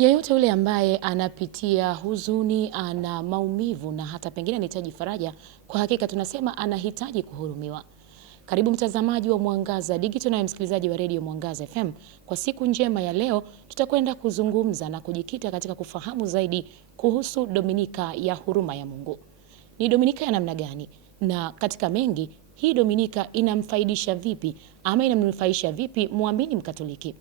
Yeyote yule ambaye anapitia huzuni, ana maumivu na hata pengine anahitaji faraja, kwa hakika tunasema anahitaji kuhurumiwa. Karibu mtazamaji wa Mwangaza Digital na msikilizaji wa Radio Mwangaza FM. Kwa siku njema ya leo, tutakwenda kuzungumza na kujikita katika kufahamu zaidi kuhusu Dominika ya Huruma ya Mungu. Ni Dominika ya namna gani? Na katika mengi, hii Dominika inamfaidisha vipi ama inamnufaisha vipi muamini Mkatoliki?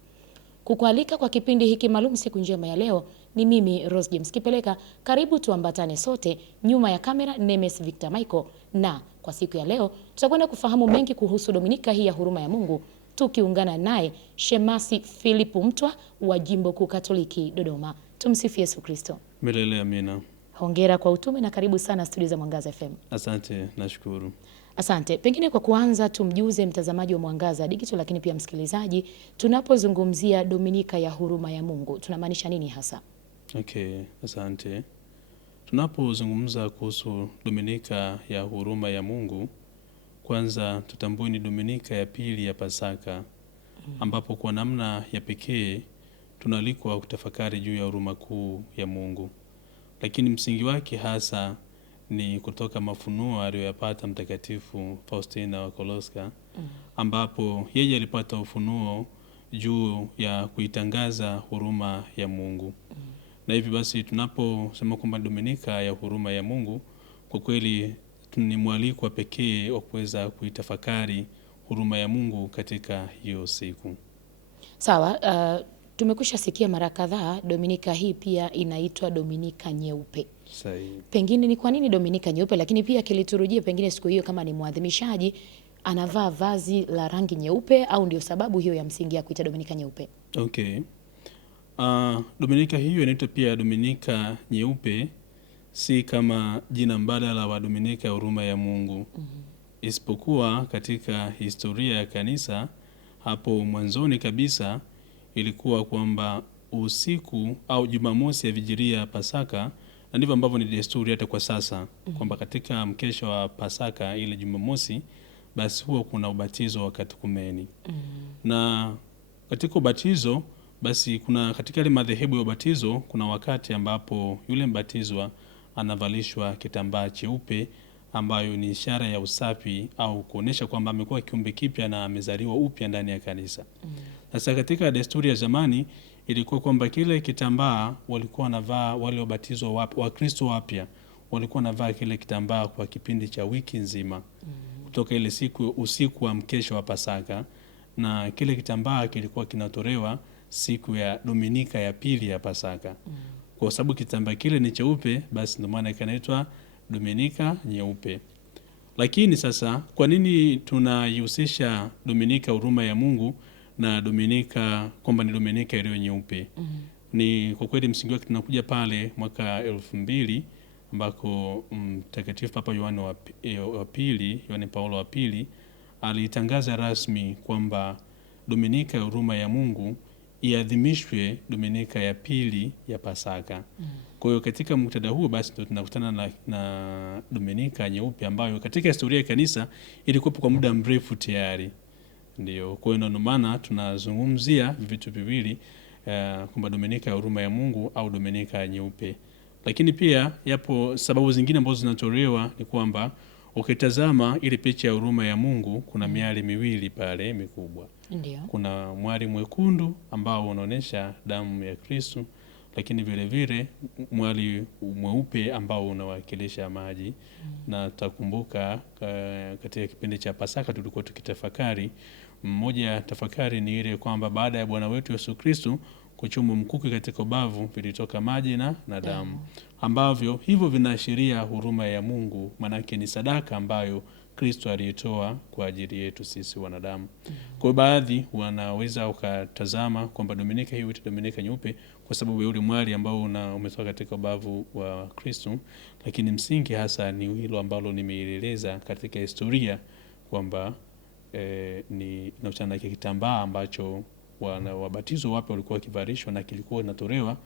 Kukualika kwa kipindi hiki maalum siku njema ya leo ni mimi Rose James Kipeleka. Karibu tuambatane sote. Nyuma ya kamera Nemes Victor Michael, na kwa siku ya leo tutakwenda kufahamu mengi kuhusu Dominika hii ya Huruma ya Mungu, tukiungana naye Shemasi Philip Mtwa wa Jimbo Kuu Katoliki Dodoma. Tumsifu Yesu Kristo. Milele amina. Hongera kwa utume na karibu sana studio za Mwangaza FM. Asante, nashukuru. Asante. Pengine kwa kuanza tumjuze mtazamaji wa Mwangaza Digital lakini pia msikilizaji, tunapozungumzia Dominika ya Huruma ya Mungu tunamaanisha nini hasa? Okay, asante. Tunapozungumza kuhusu Dominika ya Huruma ya Mungu, kwanza tutambue ni Dominika ya pili ya Pasaka, ambapo kwa namna ya pekee tunalikwa kutafakari juu ya huruma kuu ya Mungu. Lakini msingi wake hasa ni kutoka mafunuo aliyoyapata Mtakatifu Faustina wa Koloska, ambapo yeye alipata ufunuo juu ya kuitangaza huruma ya Mungu. Na hivi basi tunaposema kwamba Dominika ya Huruma ya Mungu, kwa kweli ni mwaliko wa pekee wa kuweza kuitafakari huruma ya Mungu katika hiyo siku. Sawa, tumekwisha sikia mara kadhaa Dominika hii pia inaitwa Dominika Nyeupe. Sahihi. Pengine ni kwa nini Dominika Nyeupe, lakini pia kiliturujia pengine siku hiyo kama ni mwadhimishaji anavaa vazi la rangi nyeupe, au ndio sababu hiyo ya msingi ya kuita Dominika Nyeupe? Okay. Dominika hiyo inaitwa pia Dominika Nyeupe, si kama jina mbadala wa Dominika ya Huruma ya Mungu. Isipokuwa katika historia ya kanisa hapo mwanzoni kabisa ilikuwa kwamba usiku au Jumamosi ya Vigilia ya Pasaka, na ndivyo ambavyo ni desturi hata kwa sasa, kwamba katika mkesha wa Pasaka ile Jumamosi basi huwa kuna ubatizo wa katekumeni. Na katika ubatizo basi kuna katika ile madhehebu ya ubatizo kuna wakati ambapo yule mbatizwa anavalishwa kitambaa cheupe, ambayo ni ishara ya usafi au kuonesha kwamba amekuwa kiumbe kipya na amezaliwa upya ndani ya kanisa. Sasa katika desturi ya zamani ilikuwa kwamba kile kitambaa walikuwa wanavaa wale wabatizwa wapya, Wakristo wapya walikuwa wanavaa kile kitambaa kwa kipindi cha wiki nzima, kutoka ile usiku wa mkesha wa Pasaka, na kile kitambaa kilikuwa kinatolewa siku ya Dominika ya pili ya Pasaka. Kwa sababu kitambaa kile ni cheupe, basi ndio maana kinaitwa Dominika Nyeupe. Lakini sasa kwa nini tunaihusisha Dominika Huruma ya Mungu na Dominika kwamba ni Dominika iliyo nyeupe? Ni kwa kweli msingi wake tunakuja pale mwaka 2000 ambako Mtakatifu Papa Yohane Paulo wa pili alitangaza rasmi kwamba Dominika ya Huruma ya Mungu iadhimishwe Dominika ya pili ya Pasaka. Kwa hiyo katika muktadha huo basi ndio tunakutana na Dominika Nyeupe, ambayo katika historia ya kanisa ilikuwa kwa muda mrefu tayari. Ndio kwa hiyo ndio maana tunazungumzia vitu viwili, kwamba Dominika ya Huruma ya Mungu au Dominika Nyeupe. Lakini pia yapo sababu zingine ambazo zinatolewa, ni kwamba ukitazama ile picha ya huruma ya Mungu kuna miali miwili pale mikubwa. Ndio. Kuna mwali mwekundu ambao unaonesha damu ya Kristo, lakini vile vile mwali mweupe ambao unawakilisha maji. Na tutakumbuka katika kipindi cha Pasaka tulikuwa tukitafakari, mmoja ya tafakari ni ile kwamba baada ya Bwana wetu Yesu Kristo kuchomwa mkuki katika ubavu vilitoka maji na damu, ambavyo hivyo vinaashiria huruma ya Mungu, manake ni sadaka ambayo Kristo alitoa kwa ajili yetu sisi wanadamu. Kwa baadhi wanaweza ukatazama kwamba Dominika hii huitwa Dominika Nyeupe kwa sababu ya ule mwali ambao umetoka katika ubavu wa Kristo, lakini msingi hasa ni hilo ambalo nimeeleza katika historia kwamba ni na kitambaa ambacho wabatizo wapya walikuwa wakivalishwa na kilikuwa kinatolewa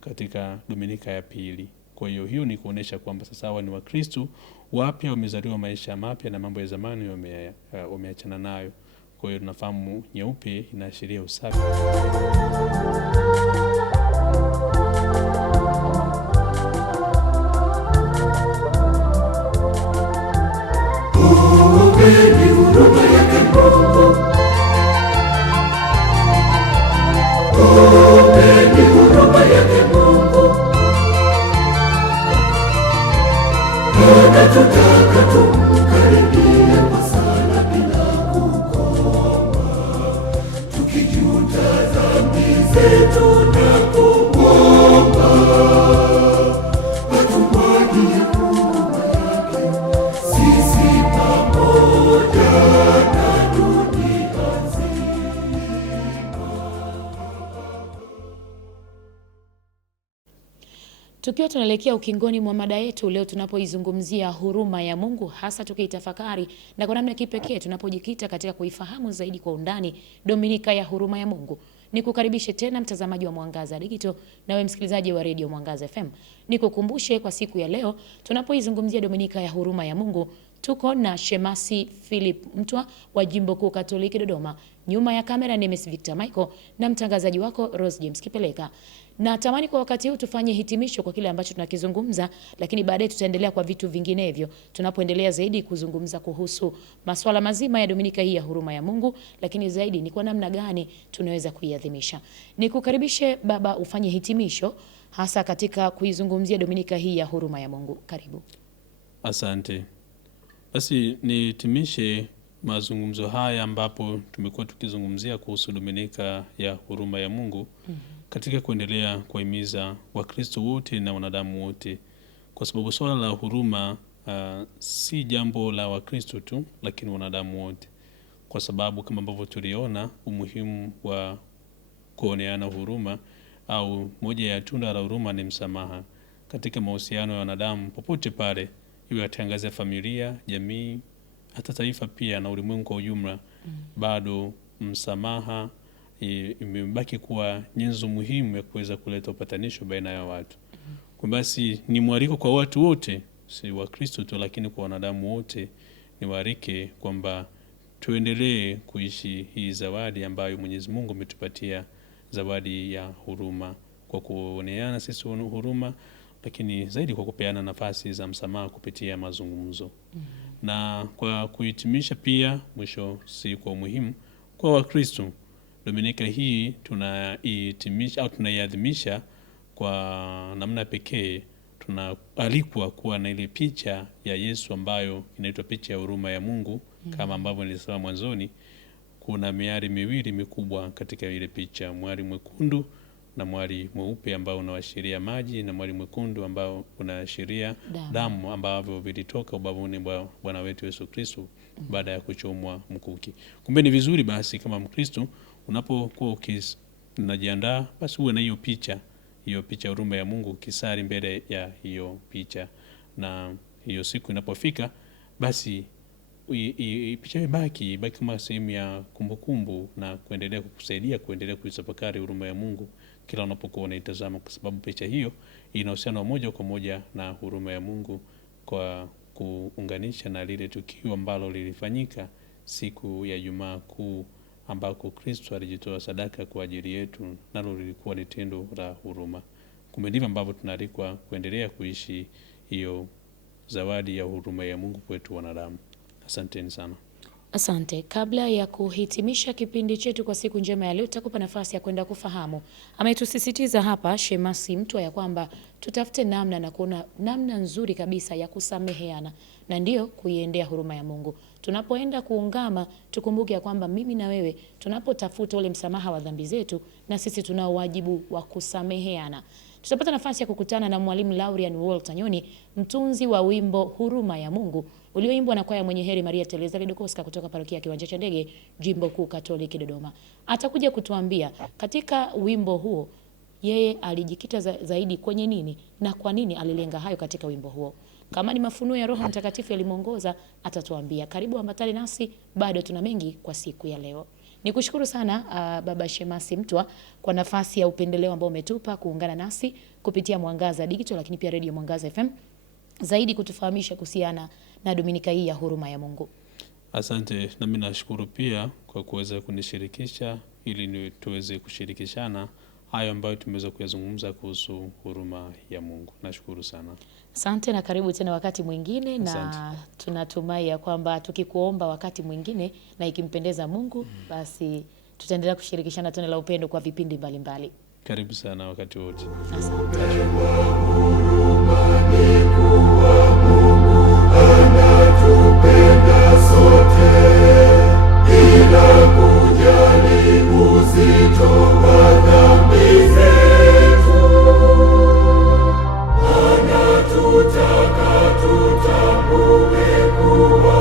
katika Dominika ya pili. Kwa hiyo ni kuonesha kwamba sasa hawa ni Wakristo wapya, wamezaliwa maisha mapya na mambo ya zamani wameachana nayo. Kwa hiyo tunafahamu nyeupe inaashiria usafi. Tukiwa tunaelekea ukingoni mwa mada yetu leo tunapoizungumzia huruma ya Mungu, hasa tukiitafakari na kwa namna kipekee tunapojikita katika kuifahamu zaidi kwa undani Dominika ya huruma ya Mungu. Nikukaribishe tena mtazamaji wa Mwangaza Digital na wewe msikilizaji wa Radio Mwangaza FM. Nikukumbushe kwa siku ya leo tunapoizungumzia Dominika ya huruma ya Mungu, tuko na Shemasi Philip Mtwa wa Jimbo Kuu Katoliki Dodoma. Nyuma ya kamera ni Ms. Victor Michael na mtangazaji wako Rose James Kipeleka. Na tamani kwa wakati huu tufanye hitimisho kwa kile ambacho tunakizungumza, lakini baadaye tutaendelea kwa vitu vinginevyo tunapoendelea zaidi kuzungumza kuhusu masuala mazima ya Dominika hii ya huruma ya Mungu, lakini zaidi ni kwa namna gani tunaweza kuiadhimisha. Nikukaribishe baba ufanye hitimisho hasa katika kuizungumzia Dominika hii ya huruma ya Mungu. Karibu. Asante. Basi nihitimishe mazungumzo haya ambapo tumekuwa tukizungumzia kuhusu Dominika ya huruma ya Mungu katika kuendelea kuhimiza Wakristo wote na wanadamu wote, kwa sababu swala la huruma si jambo la Wakristo tu, lakini wanadamu wote, kwa sababu kama ambavyo tuliona umuhimu wa kuoneana huruma, au moja ya tunda la huruma ni msamaha katika mahusiano ya wanadamu popote pale, iwe atangazia familia, jamii, hata taifa pia na ulimwengu kwa ujumla. Bado msamaha imebaki kuwa nyenzo muhimu ya kuweza kuleta upatanisho baina ya watu. Kwa basi ni mwaliko kwa watu wote, si Wakristo tu, lakini kwa wanadamu wote ni warike kwamba tuendelee kuishi hii zawadi ambayo Mwenyezi Mungu ametupatia, zawadi ya huruma, kwa kuoneana sisi huruma, lakini zaidi kwa kupeana nafasi za msamaha kupitia mazungumzo. Na kwa kuhitimisha pia, mwisho si kwa umuhimu kwa Wakristo, Dominika hii tunahitimisha au tunaiadhimisha kwa namna pekee. Tunaalikwa kuwa na ile picha ya Yesu ambayo inaitwa picha ya huruma ya Mungu. Kama ambavyo nilisema mwanzoni, kuna miali miwili mikubwa katika ile picha, mwali mwekundu na mwali mweupe ambao unaashiria maji, na mwali mwekundu ambao unaashiria damu ambavyo vilitoka ubavuni mwa Bwana wetu Yesu Kristo baada ya kuchomwa mkuki. Kumbe ni vizuri basi kama Mkristo unapokuwa unajiandaa, basi uwe na hiyo picha ya huruma ya Mungu, kisari mbele ya hiyo picha, na hiyo siku inapofika basi picha ibaki kama sehemu ya kumbukumbu na kuendelea kukusaidia kuendelea kuitafakari huruma ya Mungu kila unapokuwa unaitazama, kwa sababu picha hiyo inahusiana moja kwa moja na huruma ya Mungu, kwa kuunganisha na lile tukio ambalo lilifanyika siku ya Ijumaa Kuu ambako Kristo alijitoa sadaka kwa ajili yetu, nalo lilikuwa ni tendo la huruma. Kumbe ndivyo ambavyo tunaalikwa kuendelea kuishi hiyo zawadi ya huruma ya Mungu kwetu wanadamu. Asanteni sana. Asante. Kabla ya kuhitimisha kipindi chetu kwa siku njema ya leo, tutakupa nafasi ya kwenda kufahamu. Ametusisitiza hapa Shemasi Mtwa ya kwamba tutafute namna na kuona namna nzuri kabisa ya kusameheana na ndio kuiendea huruma ya Mungu. Tunapoenda kuungama, tukumbuke ya kwamba mimi na wewe tunapotafuta ule msamaha wa dhambi zetu, na sisi tunao wajibu wa kusameheana. Tutapata nafasi ya kukutana na Mwalimu Laurian Walter Nyoni, mtunzi wa wimbo Huruma ya Mungu ulioimbwa na kwaya Mwenye Heri Maria Teresa Ledokoska kutoka parokia Kiwanja cha Ndege, Jimbo Kuu Katoliki Dodoma. Atakuja kutuambia katika wimbo huo yeye alijikita zaidi kwenye nini na kwa nini alilenga hayo katika wimbo huo. Kama ni mafunuo ya Roho Mtakatifu yalimuongoza, atatuambia. Karibu ambatane nasi, bado tuna mengi kwa siku ya leo. Nikushukuru sana Baba Shemasi Mtwa kwa nafasi ya upendeleo ambao umetupa kuungana nasi kupitia Mwangaza Digital, lakini pia Radio Mwangaza FM, zaidi kutufahamisha kuhusiana na Dominika hii ya huruma ya Mungu. Asante, na mimi nashukuru pia kwa kuweza kunishirikisha ili tuweze kushirikishana hayo ambayo tumeweza kuyazungumza kuhusu huruma ya Mungu. Nashukuru sana. Asante na karibu tena wakati mwingine. Asante. Na tunatumai ya kwamba tukikuomba wakati mwingine na ikimpendeza Mungu, basi tutaendelea kushirikishana tena la upendo kwa vipindi mbalimbali. Karibu sana wakati wote. Asante. Anatupenda sote bila kujali uzito wa dhambi zetu, anatutaka tutambue kuwa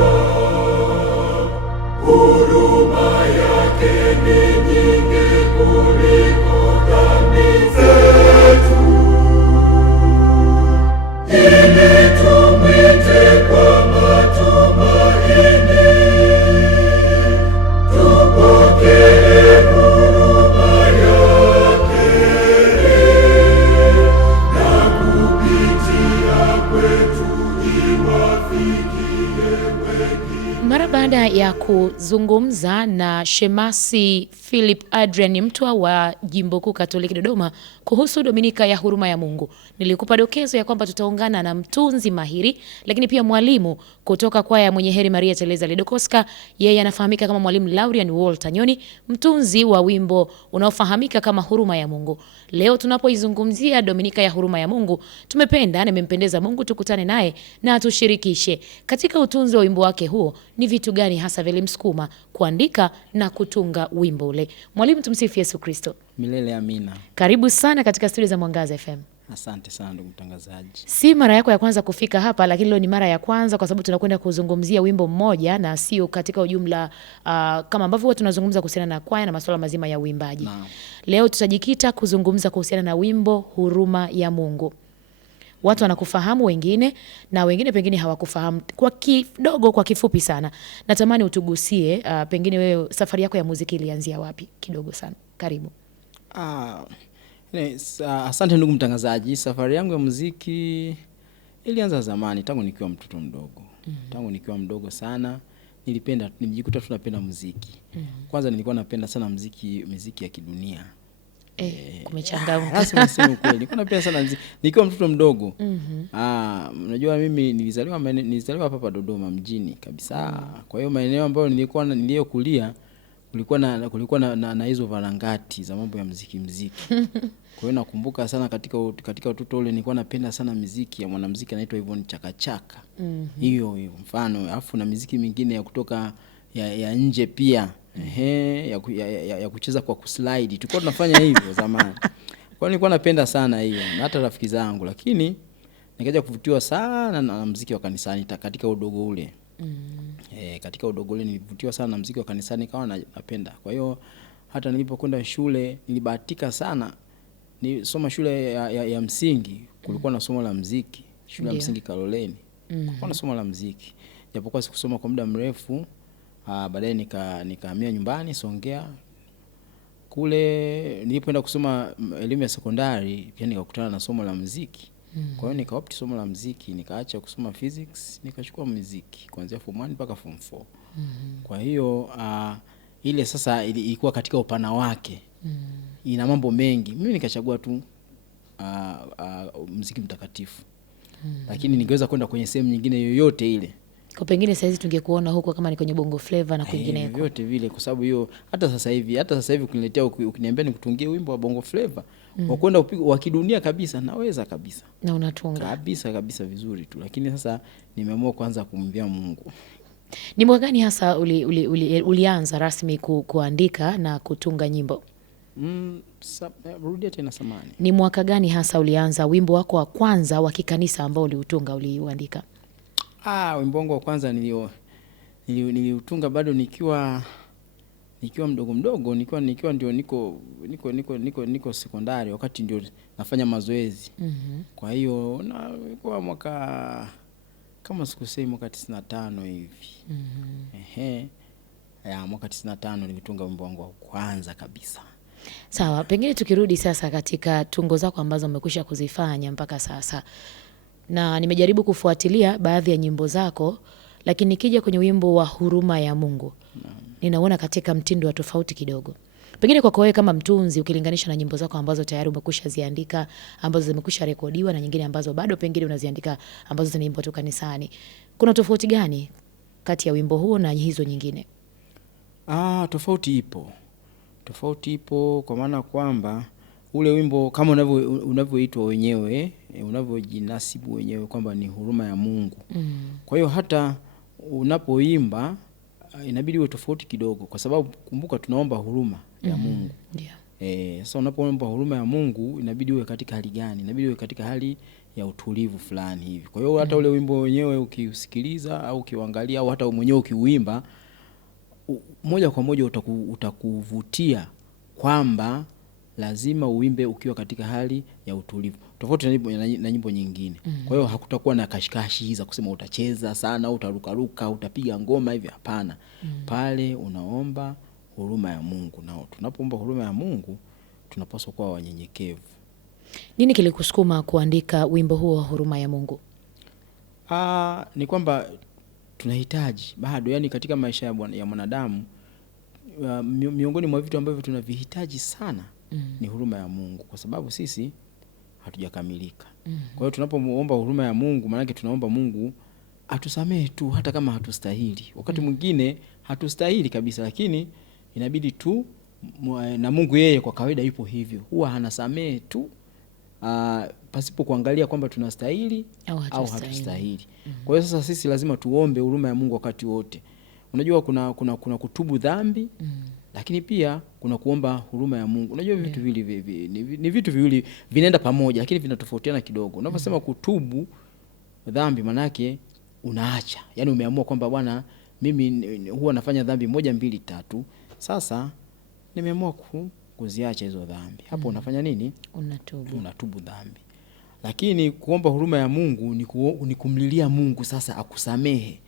huruma yake ni nyingi kuliko dhambi zetu. baada ya kuzungumza na Shemasi Philip Adrian Mtwa wa Jimbo Kuu Katoliki Dodoma kuhusu Dominika ya Huruma ya Mungu, nilikupa dokezo ya kwamba tutaungana na mtunzi mahiri lakini pia mwalimu kutoka kwaya ya Mwenye Heri Maria Teresa Lidokoska. Yeye anafahamika kama Mwalimu Laurian Walter Nyoni, mtunzi wa wimbo unaofahamika kama Huruma ya Mungu. Leo tunapoizungumzia Dominika ya Huruma ya Mungu, tumependa na imempendeza Mungu tukutane naye na atushirikishe katika utunzi wa wimbo wake huo. Ni vitu gani hasa vilimsukuma kuandika na kutunga wimbo ule? Mwalimu, tumsifu Yesu Kristo. Milele amina. Karibu sana katika studio za Mwangaza FM. Asante sana ndugu mtangazaji. Si mara yako ya kwanza kufika hapa, lakini leo ni mara ya kwanza kwa sababu tunakwenda kuzungumzia wimbo mmoja na sio katika ujumla kama ambavyo huwa tunazungumza kuhusiana na kwaya na masuala mazima ya uimbaji. Leo tutajikita kuzungumza kuhusiana na wimbo Huruma ya Mungu. Watu wanakufahamu wengine na wengine pengine hawakufahamu. Kwa kidogo, kwa kifupi sana, natamani utugusie pengine wewe safari yako ya muziki ilianzia wapi kidogo sana. Karibu. Asante ndugu mtangazaji. Safari yangu ya muziki ilianza zamani, tangu nikiwa mtoto mdogo. Tangu nikiwa mdogo sana nilijikuta tunapenda muziki. Kwanza nilikuwa napenda sana muziki ya kidunia. Kumechangamka. Lazima niseme kweli. Nilikuwa napenda sana muziki nikiwa mtoto mdogo. Unajua mimi nilizaliwa hapa Dodoma mjini kabisa. Kwa hiyo maeneo ambayo niliyokulia kulikuwa na hizo varangati za mambo ya muziki. Kwa hiyo nakumbuka sana katika utoto ule nilikuwa napenda sana muziki ya mwanamuziki anaitwa Yvonne Chakachaka. Hiyo mfano, alafu na muziki mingine ya kutoka ya nje pia. Ya kucheza kwa kuslide. Tulikuwa tunafanya hivyo zamani. Kwa hiyo nilikuwa napenda sana hiyo na hata rafiki zangu, lakini nikaja kuvutiwa sana na muziki wa kanisani katika udogo ule. Katika udogo ule nilivutiwa sana na muziki wa kanisani, kawa napenda. Kwa hiyo hata nilipokwenda shule nilibahatika sana. Nilisoma shule ya msingi, kulikuwa na somo la muziki. Shule ya msingi Kaloleni. Kulikuwa na somo la muziki. Japokuwa sikusoma kwa muda mrefu, baadaye nikahamia nyumbani Songea. Kule nilipoenda kusoma elimu ya sekondari pia nikakutana na somo la muziki. Kwa hiyo nikaopti somo la muziki, nikaacha kusoma physics, nikachukua muziki kuanzia form 1 mpaka form 4. Kwa hiyo ile sasa ilikuwa katika upana wake. Ina mambo mengi. Mimi nikachagua tu muziki mtakatifu. Lakini ningeweza kwenda kwenye sehemu nyingine yoyote ile. Kwa pengine saizi tungekuona huko kama ni kwenye bongo flavor na kwingineko. Yote vile, kwa sababu hiyo hata sasa hivi ukiniletea ukiniambia nikutungie wimbo wa bongo flavor wa kwenda wa kidunia kabisa, naweza kabisa. Na unatunga kabisa vizuri tu. Lakini sasa nimeamua kwanza kumwimbia Mungu. Ni mwaka gani hasa ulianza rasmi kuandika na kutunga nyimbo? Rudia tena samani. Ni mwaka gani hasa ulianza wimbo wako wa kwanza wa kikanisa ambao uliuandika? Wimbo wangu wa kwanza niliutunga bado nikiwa mdogo, nikiwa ndio niko sekondari, wakati ndio nafanya mazoezi. Kwa hiyo kwa mwaka kama sikusei mwaka 95 hivi. Mwaka 95 nilitunga wimbo wangu wa kwanza kabisa. Sawa, pengine tukirudi sasa katika tungo zako ambazo umekwisha kuzifanya mpaka sasa. Na nimejaribu kufuatilia baadhi ya nyimbo zako, lakini nikija kwenye wimbo wa Huruma ya Mungu, ninaona katika mtindo wa tofauti kidogo. Pengine kwako wewe kama mtunzi, ukilinganisha na nyimbo zako ambazo tayari umekwisha ziandika, ambazo zimekwisha rekodiwa, na nyingine ambazo bado pengine unaziandika ambazo zinaimbwa tu kanisani, kuna tofauti gani kati ya wimbo huo na hizo nyingine? Tofauti ipo kwa maana kwamba ule wimbo kama unavyoitwa wenyewe, unavyojinasibu wenyewe kwamba ni huruma ya Mungu. Kwa hiyo hata unapoimba inabidi uwe tofauti kidogo, kwa sababu kumbuka tunaomba huruma ya Mungu. Sasa unapoomba huruma ya Mungu inabidi uwe katika hali gani? Inabidi uwe katika hali ya utulivu fulani hivi. Kwa hiyo hata ule wimbo wenyewe ukiusikiliza au ukiuangalia au hata mwenyewe ukiuimba, moja kwa moja utakuvutia kwamba lazima uimbe ukiwa katika hali ya utulivu, tofauti na nyimbo nyingine. Kwa hiyo hakutakuwa na kashikashi za kusema utacheza sana au utarukaruka, utapiga ngoma hivi, hapana. Pale unaomba huruma ya Mungu, na tunapoomba huruma ya Mungu tunapaswa kuwa wanyenyekevu. Nini kilikusukuma kuandika wimbo huo wa Huruma ya Mungu? Ni kwamba tunahitaji bado, yani katika maisha ya mwanadamu miongoni mwa vitu ambavyo tunavihitaji sana ni huruma ya Mungu, kwa sababu sisi hatujakamilika. Kwa hiyo tunapomuomba huruma ya Mungu, maana yake tunaomba Mungu atusamehe tu hata kama hatustahili. Wakati mwingine hatustahili kabisa, lakini inabidi tu, na Mungu yeye kwa kawaida yupo hivyo, huwa anasamehe tu pasipo kuangalia kwamba tunastahili au hatustahili. Kwa hiyo sasa sisi lazima tuombe huruma ya Mungu wakati wote. Unajua kuna kutubu dhambi, lakini pia kuna kuomba huruma ya Mungu. Unajua vitu viwili ni vitu viwili vinaenda pamoja, lakini vinatofautiana kidogo. Unaposema kutubu dhambi, manake unaacha, yani umeamua kwamba bwana, mimi huwa nafanya dhambi 1 2 3, sasa nimeamua kuziacha hizo dhambi. Hapo unafanya nini? Unatubu dhambi. Lakini kuomba huruma ya Mungu ni kumlilia Mungu sasa akusamehe.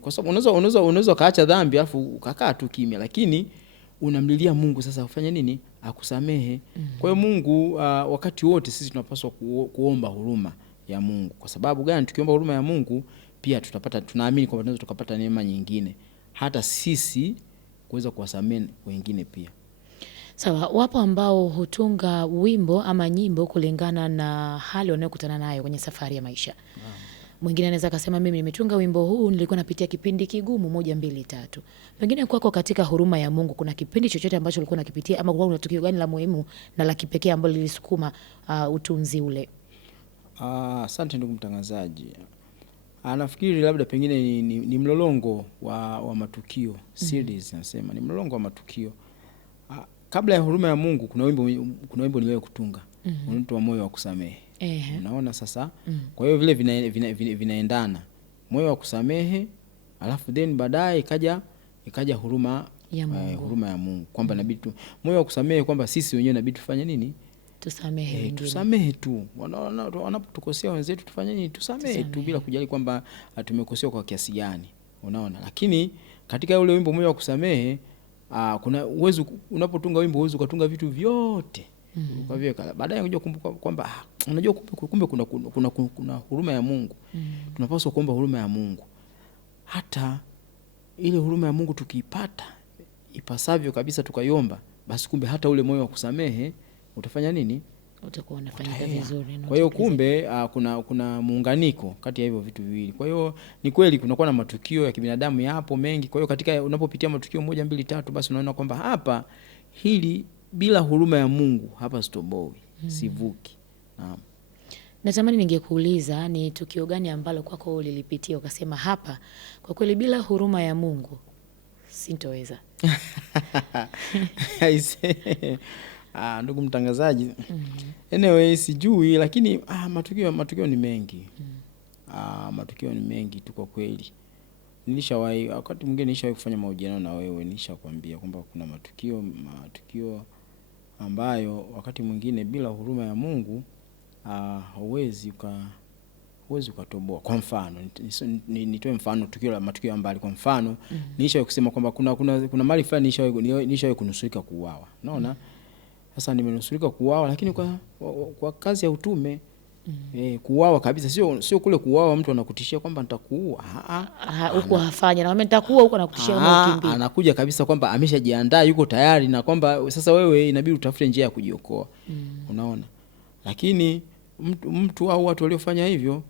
Kwa sababu unaweza kaacha dhambi alafu ukakaa tu kimya, lakini unamlilia Mungu sasa ufanye nini? Akusamehe. Kwa hiyo Mungu, wakati wote sisi tunapaswa kuomba huruma ya Mungu. Kwa sababu gani? Tukiomba huruma ya Mungu pia tunaamini kwamba tunaweza tukapata neema nyingine hata sisi kuweza kuwasamehe wengine pia. Sawa, wapo ambao hutunga wimbo ama nyimbo kulingana na hali wanayokutana nayo kwenye safari ya maisha. Mwingine anaweza akasema mimi nimetunga wimbo huu, nilikuwa napitia kipindi kigumu 1 2 3. Pengine kwako katika huruma ya Mungu kuna kipindi chochote ambacho ulikuwa unakipitia, ama kuna tukio gani la muhimu na la kipekee ambalo lilisukuma utunzi ule? Asante ndugu mtangazaji. Nafikiri labda pengine ni mlolongo wa matukio, series nasema ni mlolongo wa matukio. Kabla ya huruma ya Mungu kuna wimbo niliwahi kutunga, unaitwa Moyo wa Kusamehe. Unaona sasa? Kwa hiyo vile vinaendana. Moyo wa kusamehe, alafu then baadaye ikaja huruma ya Mungu. Huruma ya Mungu kwamba inabidi tu moyo wa kusamehe, kwamba sisi wenyewe inabidi tufanye nini? Tusamehe. Tusamehe tu. Wanapotukosea wenzetu tufanye nini? Tusamehe tu bila kujali kwamba tumekosea kwa kiasi gani. Unaona? Lakini katika ule wimbo Moyo wa Kusamehe, kuna uwezo, unapotunga wimbo uwezo ukatunga vitu vyote. Kwa hivyo baadaye unajua kwamba unajua kumbe kuna huruma ya Mungu. Tunapaswa kuomba huruma ya Mungu. Hata ile huruma ya Mungu tukiipata ipasavyo kabisa tukaiomba, basi kumbe hata ule moyo wa kusamehe utafanya nini? Utakuwa unafanya vizuri. Kwa hiyo kumbe kuna muunganiko kati ya hivyo vitu viwili. Kwa hiyo ni kweli kunakuwa na matukio ya kibinadamu yapo mengi. Kwa hiyo katika unapopitia matukio 1 2 3, basi unaona kwamba hapa hili bila huruma ya Mungu hapa sitoboi, sivuki. Naam. Natamani ningekuuliza ni tukio gani ambalo kwako ulilipitia ukasema hapa kwa kweli bila huruma ya Mungu sintoweza? Ndugu mtangazaji, anyway sijui, lakini matukio ni mengi. Matukio ni mengi tu kwa kweli. Wakati mwingine nilishawahi kufanya mahojiano na wewe, nilishakwambia kwamba kuna matukio ambayo wakati mwingine bila huruma ya Mungu huwezi ukatoboa. Kwa mfano nitoe mfano matukio ya mbali. Kwa mfano nilishawahi kusema kwamba kuna mali fulani nilishawahi kunusurika kuuawa. Unaona? Sasa nimenusurika kuuawa, lakini kwa kazi ya utume. Kuuawa kabisa, sio kule kuuawa mtu anakutishia kwamba nitakuua. Huko hafanya na nitakuua huko anakutishia unakimbia. Anakuja kabisa kwamba ameshajiandaa, yuko tayari, na kwamba sasa wewe inabidi utafute njia ya kujiokoa. Unaona? Lakini mtu au watu waliofanya hivyo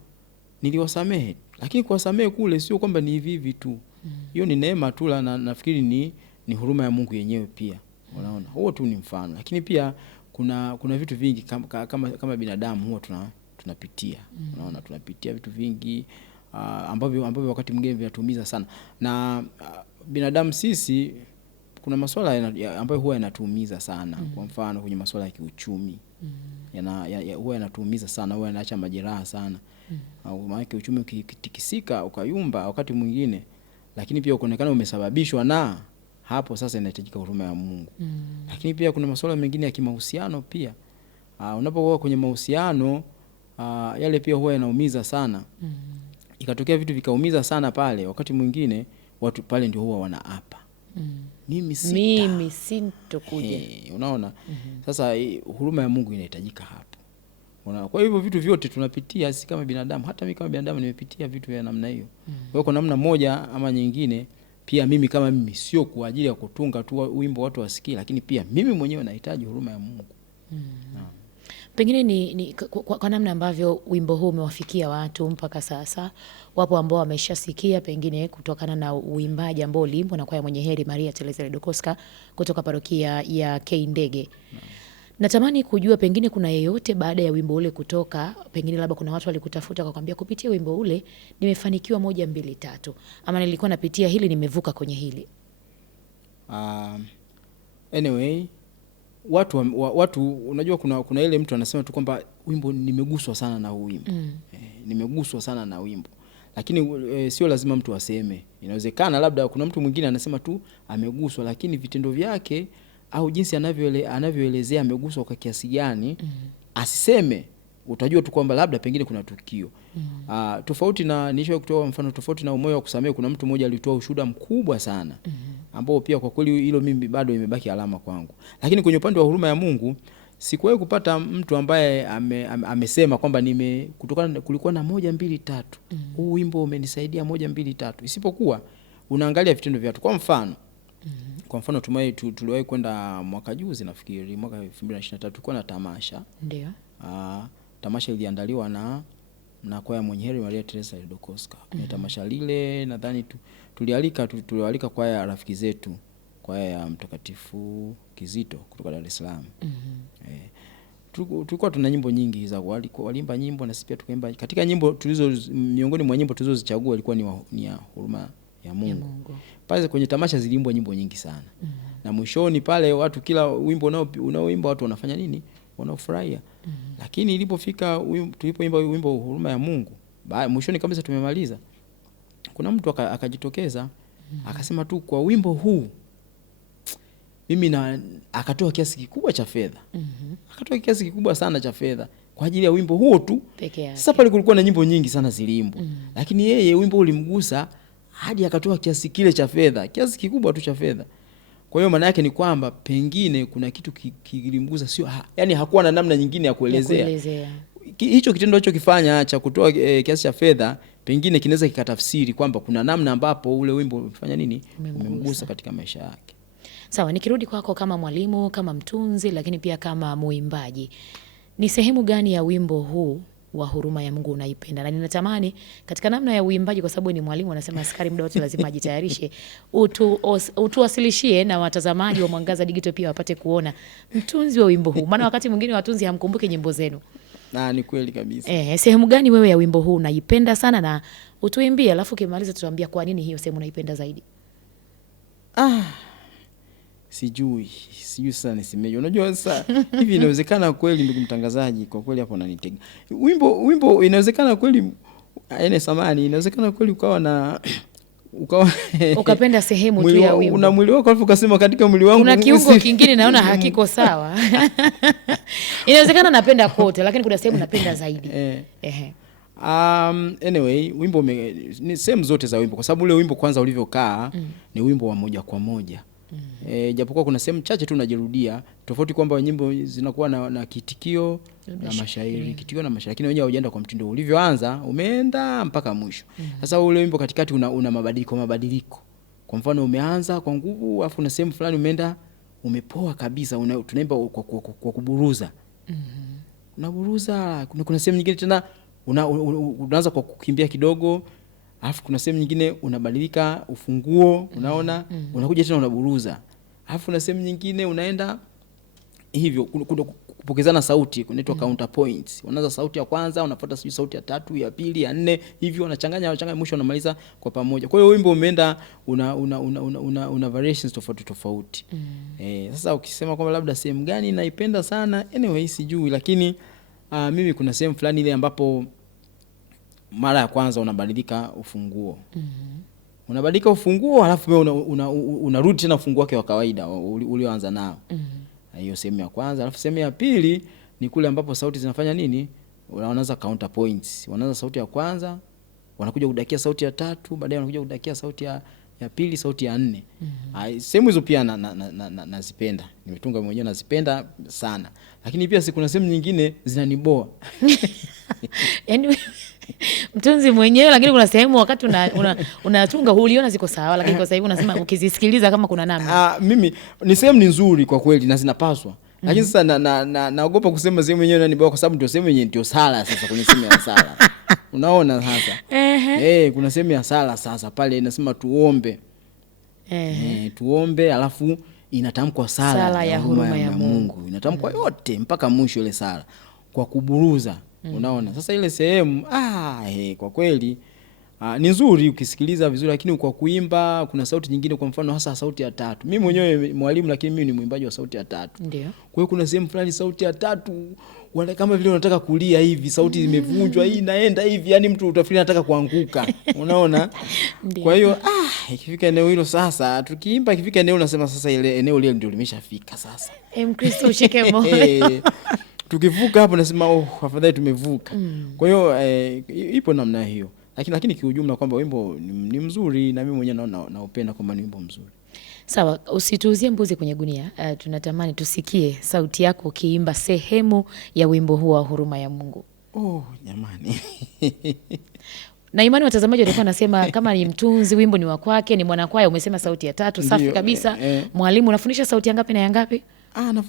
niliwasamehe, lakini kuwasamehe kule sio kwamba ni hivi tu. Hiyo ni neema tu, na nafikiri ni huruma ya Mungu yenyewe pia. Unaona? Huo tu ni mfano. Lakini pia kuna vitu vingi kama binadamu huwa tunapitia. Unaona, tunapitia vitu vingi ambavyo wakati mwingine vinatuumiza sana. Na binadamu sisi kuna masuala ambayo huwa yanatuumiza sana. Kwa mfano kwenye masuala ya kiuchumi. Huwa yanatuumiza sana, huwa yanaacha majeraha sana. Maana uchumi ukitikisika ukayumba wakati mwingine, lakini pia ukaonekana umesababishwa na hapo, sasa inahitajika huruma ya Mungu. Lakini pia kuna masuala mengine ya kimahusiano pia. Unapokuwa kwenye mahusiano yale pia huwa yanaumiza sana. Ikatokea vitu vikaumiza sana pale, wakati mwingine watu pale ndio huwa wanaapa. Mimi sintokuja. Unaona? Sasa huruma ya Mungu inahitajika hapo. Kwa hivyo vitu vyote tunapitia si kama binadamu, hata mimi kama binadamu nimepitia vitu vya namna hiyo. Kwa hiyo kwa namna moja ama nyingine pia mimi kama mimi sio kwa ajili ya kutunga tu wimbo watu wasikie, lakini pia mimi mwenyewe nahitaji huruma ya Mungu. Pengine ni kwa namna ambavyo wimbo huu umewafikia watu mpaka sasa, wapo ambao wameshasikia pengine kutokana na uimbaji ambao uliimbwa na kwaya Mwenye Heri Maria Teresa Ledokoska kutoka parokia ya Kindege. Natamani kujua pengine kuna yeyote baada ya wimbo ule kutoka, pengine labda kuna watu walikutafuta wakakwambia kupitia wimbo ule nimefanikiwa 1 2 3, ama nilikuwa napitia hili nimevuka kwenye hili. Anyway, watu unajua kuna ile mtu anasema tu kwamba wimbo nimeguswa sana na wimbo. Nimeguswa sana na wimbo. Lakini sio lazima mtu aseme. Inawezekana labda kuna mtu mwingine anasema tu ameguswa, lakini vitendo vyake au jinsi anavyoelezea ameguswa kwa kiasi gani, asiseme, utajua tu kwamba labda pengine kuna tukio. Tofauti na nishawahi kutoa mfano tofauti na Moyo wa Kusamehe, kuna mtu mmoja alitoa ushuhuda mkubwa sana, ambao pia kwa kweli hilo mimi bado imebaki alama kwangu. Lakini kwenye upande wa huruma ya Mungu sikuwahi kupata mtu ambaye amesema kwamba kutokana kulikuwa na 1 2 3 huu wimbo umenisaidia 1 2 3, isipokuwa unaangalia vitendo vya watu. Kwa mfano tuliwahi kwenda mwaka juzi, nafikiri mwaka 2023 tulikuwa na tamasha. Ndio. Tamasha iliandaliwa na kwaya Mwenye Heri Maria Teresa Ledokoska. Ni tamasha lile nadhani tulialika kwaya rafiki zetu, kwaya ya Mtakatifu Kizito kutoka Dar es Salaam. Tulikuwa tuna nyimbo nyingi za walimba nyimbo na sisi pia tukaimba. Katika nyimbo miongoni mwa nyimbo tulizozichagua ilikuwa ni ya huruma ya Mungu. Pale kwenye tamasha ziliimbwa nyimbo nyingi sana. Na mwishoni pale watu kila wimbo unaoimba watu wanafanya nini? Wanafurahia. Lakini ilipofika tulipoimba wimbo huruma ya Mungu, mwishoni kabisa tumemaliza, kuna mtu akajitokeza akasema tu kwa wimbo huu mimi akatoa kiasi kikubwa cha fedha. Akatoa kiasi kikubwa sana cha fedha kwa ajili ya wimbo huo tu pekee yake. Sasa pale kulikuwa na nyimbo nyingi sana ziliimbwa, lakini yeye wimbo ulimgusa hadi akatoa kiasi kile cha fedha, kiasi kikubwa tu cha fedha. Kwa hiyo maana yake ni kwamba pengine kuna kitu kilimgusa, sio yani hakuwa na namna nyingine ya kuelezea. Hicho kitendo alichokifanya cha kutoa kiasi cha fedha pengine kinaweza kikatafsiri kwamba kuna namna ambapo ule wimbo umefanya nini, umemgusa katika maisha yake. Sawa, nikirudi kwako kama mwalimu, kama mtunzi, lakini pia kama muimbaji, ni sehemu gani ya wimbo huu wa huruma ya Mungu unaipenda? Na ninatamani katika namna ya uimbaji, kwa sababu ni mwalimu anasema askari muda wote lazima ajitayarishe, utuwasilishie na watazamaji wa Mwangaza Digital pia wapate kuona mtunzi wa wimbo huu, maana wakati mwingine watunzi hamkumbuki nyimbo zenu. Ni kweli kabisa. Sehemu gani wewe ya wimbo huu unaipenda sana, na utuimbie, alafu kimaliza tuambia kwa nini hiyo sehemu unaipenda zaidi? Sijui sasa nisemeje. Unajua sasa hivi inawezekana kweli, ndugu mtangazaji, kwa kweli hapo unanitega. Wimbo inawezekana kweli samani, inawezekana kweli ukawa ukapenda sehemu tu ya wimbo. Una mwili wako alafu ukasema katika mwili wangu kuna kiungo kingine naona hakiko sawa. Inawezekana napenda kote, lakini kuna sehemu napenda zaidi. Anyway, wimbo ni sehemu zote za wimbo, kwa sababu ule wimbo kwanza ulivyokaa ni wimbo wa moja kwa moja. Japokuwa kuna sehemu chache tu unajirudia, tofauti kwamba nyimbo zinakuwa na kitikio na mashairi, kitikio na mashairi, lakini wenyewe haujaenda kwa mtindo ulivyoanza, umeenda mpaka mwisho. Sasa ule wimbo katikati una mabadiliko. Kwa mfano umeanza kwa nguvu, afu na sehemu fulani umeenda umepoa kabisa, tunaimba kwa kuburuza. Unaburuza, kuna sehemu nyingine tena unaanza kwa kukimbia kidogo, alafu kuna sehemu nyingine unabadilika ufunguo, unaona, unakuja tena unaburuza. Alafu na sehemu nyingine unaenda hivyo, kupokezana sauti, kunaitwa counterpoints. Unaanza sauti ya kwanza, unafuata sauti ya tatu, ya pili, ya nne, hivyo unachanganya mwisho unamaliza kwa pamoja. Kwa hiyo wimbo umeenda una variations tofauti. Sasa ukisema kwamba labda sehemu gani naipenda sana, anyway sijui, lakini mimi kuna sehemu fulani ile ambapo mara ya kwanza unabadilika ufunguo. Unabadilika ufunguo, alafu wewe unarudi tena ufunguo wake wa kawaida ulioanza nao. Hiyo sehemu ya kwanza. Alafu sehemu ya pili ni kule ambapo sauti zinafanya nini? Wanaanza counterpoints. Wanaanza sauti ya kwanza, wanakuja kudakia sauti ya tatu, baadaye wanakuja kudakia sauti ya pili, sauti ya nne. Sehemu hizo pia nazipenda. Nimetunga mwenyewe, nazipenda sana. Lakini pia kuna sehemu nyingine zinaniboa. Yaani mtunzi mwenyewe, lakini kuna sehemu wakati unatunga uliona ziko sawa, lakini kwa sasa hivi unasema ukizisikiliza kama kuna namna. Mimi ni sehemu ni nzuri kwa kweli na zinapaswa. Lakini sasa naogopa kusema sehemu yenyewe inaniboa kwa sababu ndio sehemu yenyewe ndio sala sasa kwenye sehemu ya sala. Unaona sasa? Kuna sehemu ya sala sasa pale inasema tuombe. Tuombe, alafu inatamkwa sala ya huruma ya Mungu. Inatamkwa yote mpaka mwisho ile sala kwa kuburuza. Unaona? Sasa ile sehemu kwa kweli ni nzuri ukisikiliza vizuri, lakini kwa kuimba kuna sauti nyingine, kwa mfano hasa sauti ya tatu. Mimi mwenyewe mwalimu, lakini mimi ni mwimbaji wa sauti ya tatu. Ndio. Kwa hiyo kuna sehemu fulani sauti ya tatu kama vile unataka kulia hivi, sauti imevunjwa hii inaenda hivi, yani mtu utafikiri anataka kuanguka. Unaona? Kwa hiyo ikifika eneo hilo sasa, tukiimba ikifika eneo unasema sasa ile eneo lile ndio limeshafika sasa. Mkristo ushike moyo. Tukivuka hapo nasema afadhali tumevuka. Kwa hiyo ipo namna hiyo. Lakini kiujumla kwamba wimbo ni mzuri na mimi mwenyewe naupenda kwamba ni wimbo mzuri. Sawa, usituuzie mbuzi kwenye gunia. Tunatamani tusikie sauti yako ukiimba sehemu ya wimbo huo wa huruma ya Mungu. Jamani. Na imani watazamaji walikuwa nasema kama ni mtunzi wimbo ni wa kwake, ni mwanakwaya, umesema sauti ya tatu, safi kabisa. Mwalimu unafundisha sauti ya ngapi na ya ngapi?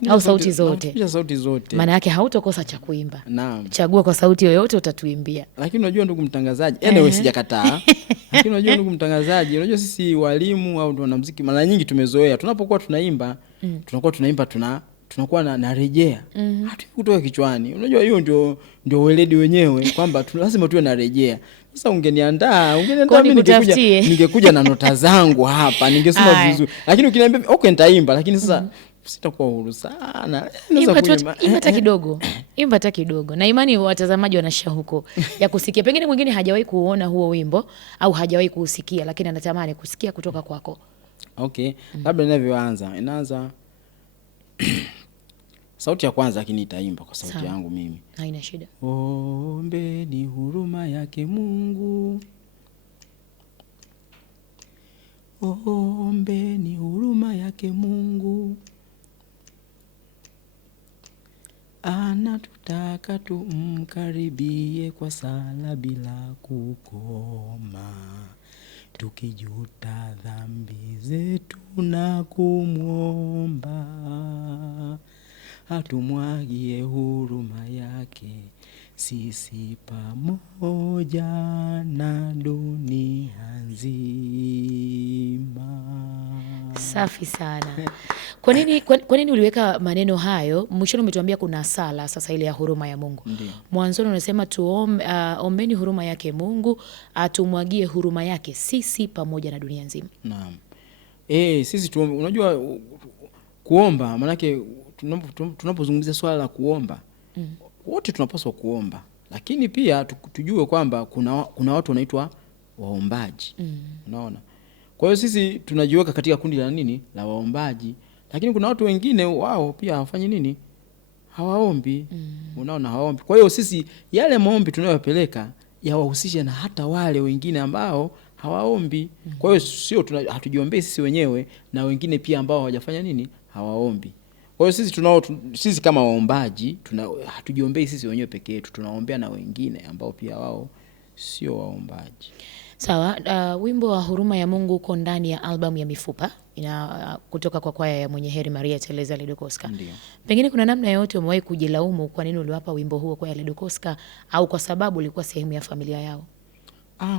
Au sauti zote? Nafundisha sauti zote. Maana yake hautokosa cha kuimba. Naam. Chagua kwa sauti yoyote utatuimbia. Lakini unajua ndugu mtangazaji, wewe sijakataa. Lakini unajua ndugu mtangazaji, unajua sisi walimu au wanamuziki mara nyingi tumezoea tunapokuwa tunaimba, tunakuwa tunaimba tunakuwa na rejea. Hatuki kutoka kichwani. Unajua hiyo ndio weledi wenyewe kwamba lazima tuwe na rejea. Sasa ungeniandaa mimi ningekuja na nota zangu hapa, ningesema vizuri. Lakini ukiniambia nitaimba, lakini sasa sitakuwa huru sana. Imba hata kidogo. Na imani watazamaji wana shauku ya kusikia. Pengine mwingine hajawahi kuona huo wimbo au hajawahi kuusikia, lakini anatamani kusikia kutoka kwako. Labda inaanza sauti ya kwanza, lakini itaimba kwa sauti yangu mimi. Haina shida. Ombeni huruma yake Mungu. Ombeni huruma yake Mungu. Anatutaka tumkaribie kwa sala bila kukoma, tukijuta dhambi zetu na kumwomba, atumwagie huruma yake sisi pamoja na dunia nzima. Safi sana. Kwa nini uliweka maneno hayo? Mwishoni umetuambia kuna sala sasa ile ya huruma ya Mungu. Mwanzoni unasema ombeni huruma yake Mungu, atumwagie huruma yake sisi pamoja na dunia nzima. Naam. Sisi tuombe. Unajua kuomba maana yake tunapozungumzia swala la kuomba, wote tunapaswa kuomba. Lakini pia tujue kwamba kuna watu wanaitwa waombaji. Unaona? Kwa hiyo sisi tunajiweka katika kundi la nini? La waombaji. Lakini kuna watu wengine wao pia hawafanyi nini? Hawaombi. Unaona, hawaombi. Kwa hiyo sisi yale maombi tunayopeleka yawahusishe na hata wale wengine ambao hawaombi. Kwa hiyo sio hatujiombei sisi wenyewe na wengine pia ambao hawajafanya nini? Hawaombi. Kwa hiyo sisi kama waombaji hatujiombei sisi wenyewe peke yetu, tunaombea na wengine ambao pia wao sio waombaji. Sawa, wimbo wa huruma ya Mungu uko ndani ya albamu ya Mifupa kutoka kwa kwaya ya Mwenye Heri Maria Teresa Ledokoska. Pengine kuna namna yoyote umewahi kujilaumu kwa nini uliwapa wimbo huo kwa Ledokoska, au kwa sababu ulikuwa sehemu ya familia yao?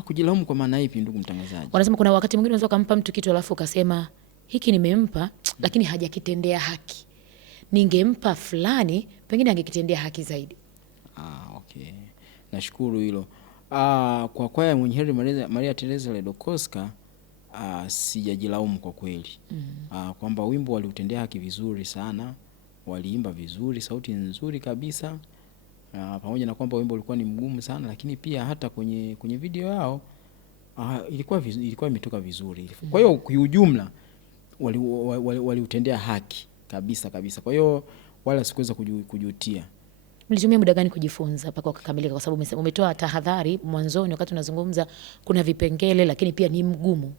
Kujilaumu kwa maana ipi ndugu mtangazaji? Wanasema kuna wakati mwingine unaweza kumpa mtu kitu alafu ukasema hiki nimempa lakini hajakitendea haki. Ningempa fulani pengine angekitendea haki zaidi. Okay. Nashukuru hilo. Kwa kwaya Mwenye Heri Maria Teresa Ledokoska sijajilaumu kwa kweli. Kwamba wimbo waliutendea haki vizuri sana, waliimba vizuri, sauti nzuri kabisa. Pamoja na kwamba wimbo ulikuwa ni mgumu sana, lakini pia hata kwenye video yao ilikuwa imetoka vizuri. Kwa hiyo kwa ujumla waliutendea haki kabisa. Kwa hiyo wala sikuweza kujutia. Mlitumia muda gani kujifunza mpaka ukakamilika? Kwa sababu umetoa tahadhari mwanzoni wakati unazungumza kuna vipengele lakini pia ni mgumu.